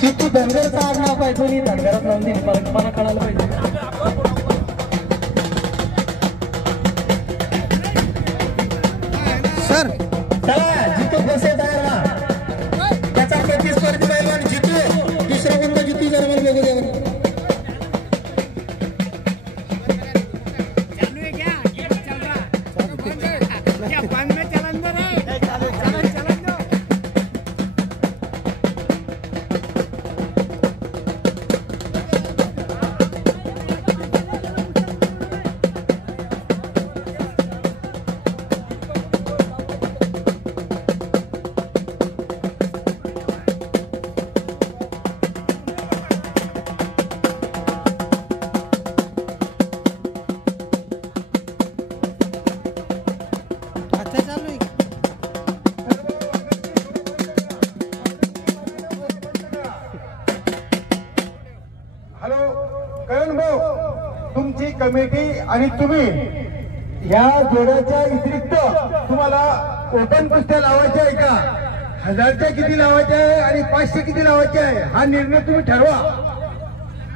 की तू धनगरचा आडनाव पाहिजे आणि धनगरात लावून दिली मला कळायला पाहिजे. सर चला जितू बसे तयार ना त्याचा प्रतिस्पर्धी पैलवान जितू दुसरा कोणता जितू जरा मला बघू द्या. तुमची कमिटी आणि तुम्ही ह्या जोड्याच्या व्यतिरिक्त तुम्हाला ओपन कुस्त्या लावायच्या आहे का, 1000च्या किती लावायच्या आहे आणि 500 किती लावायचे आहे हा निर्णय तुम्ही ठरवा.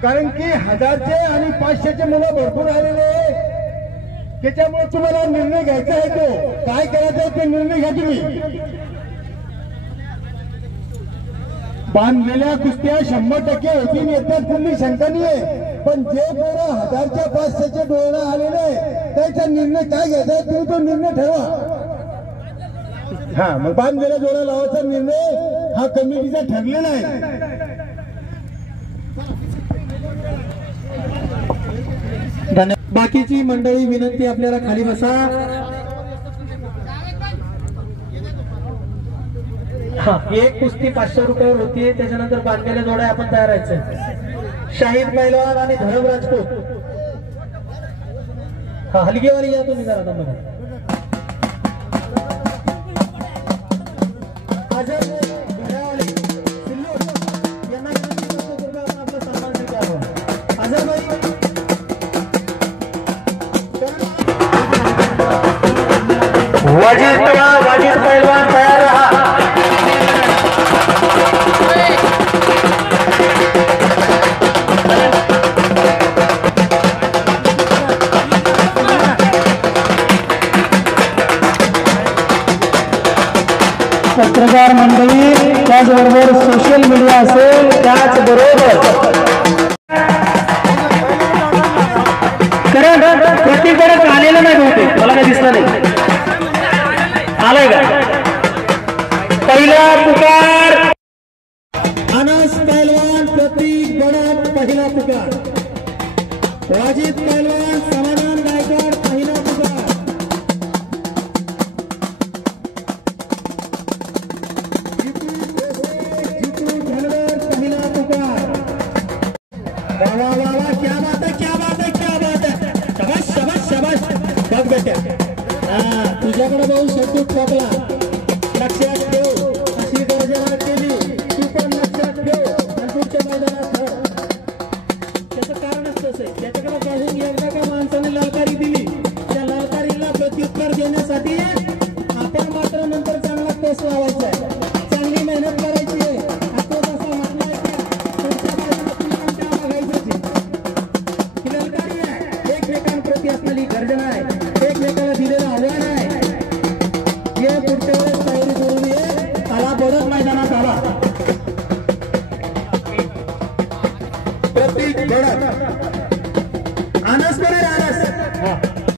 कारण की 1000चे आणि 500चे मुलं भरपूर आलेले आहे. त्याच्यामुळे तुम्हाला निर्णय घ्यायचा आहे तो काय करायचं आहे ते निर्णय घ्या तुम्ही. बांधलेल्या कुस्त्या 100% होतील याच्यात कुठली शंका नाही आहे. पण जे पोरं 1000च्या 500च्या डोळ्याला आलेले त्याचा निर्णय काय घ्यायचा तुम्ही तो निर्णय ठरवा. हा मग बांधलेल्या डोळ्या लावायचा निर्णय हा कमिटीचा ठरलेला आहे. बाकीची मंडळी विनंती आपल्याला खाली बसा. हा एक कुस्ती 500 रुपयावर होती. त्याच्यानंतर बांधलेल्या जोड्या आपण तयार व्हायचं. शाहीद पैलवान आणि धरम राजपूत. हा हलगेवाली या तुम्ही जरा दमन. यांना आपला सन्मान स्वीकारवा. अजय वाजिद पैलवान तयार रहा. पत्रकार मंडळी त्याचबरोबर सोशल मीडिया असेल त्याचबरोबर प्रत्येकडे आलेलं नाही बहुतेक मला काय दिसलं नाही. आलाय का पहिला पुकार अनस पहलवान प्रतीक बडत पहिला पुकार. वाजिद पहलवान समाधान गायकवाड पहिला पुकार. जितू धनगर पहिला पुकार. वाह वाह वाह क्या बात है क्या बात है क्या बात है. शाबाश शाबाश शाबाश बघ बेट्या. तुझ्याकडे भाऊ शब्द ठोकला लक्षात ठेव. अशी गर्जना केली तू पण लक्षात ठेव आणि पुढच्या मैदानात त्याचं कारण असतंच आहे. त्याच्याकडे पाहून एकदा का माणसाने ललकारी दिली त्या ललकारीला प्रत्युत्तर देण्यासाठी आपण मात्र नंतर चांगला पेस लावायचा आहे. चांगली मेहनत करायची आहे. तो जसा म्हटलाय पुढच्या मैदानात बघायचं ही ललकारी आहे. एकमेकांप्रती असलेली गर्जना आहे. एकमेकाला दिलेलं आव्हान आहे. हे पुढच्या वेळेस तयारी करून ये. त्याला बरंच मैदानात आला. प्रतीक बडत अनस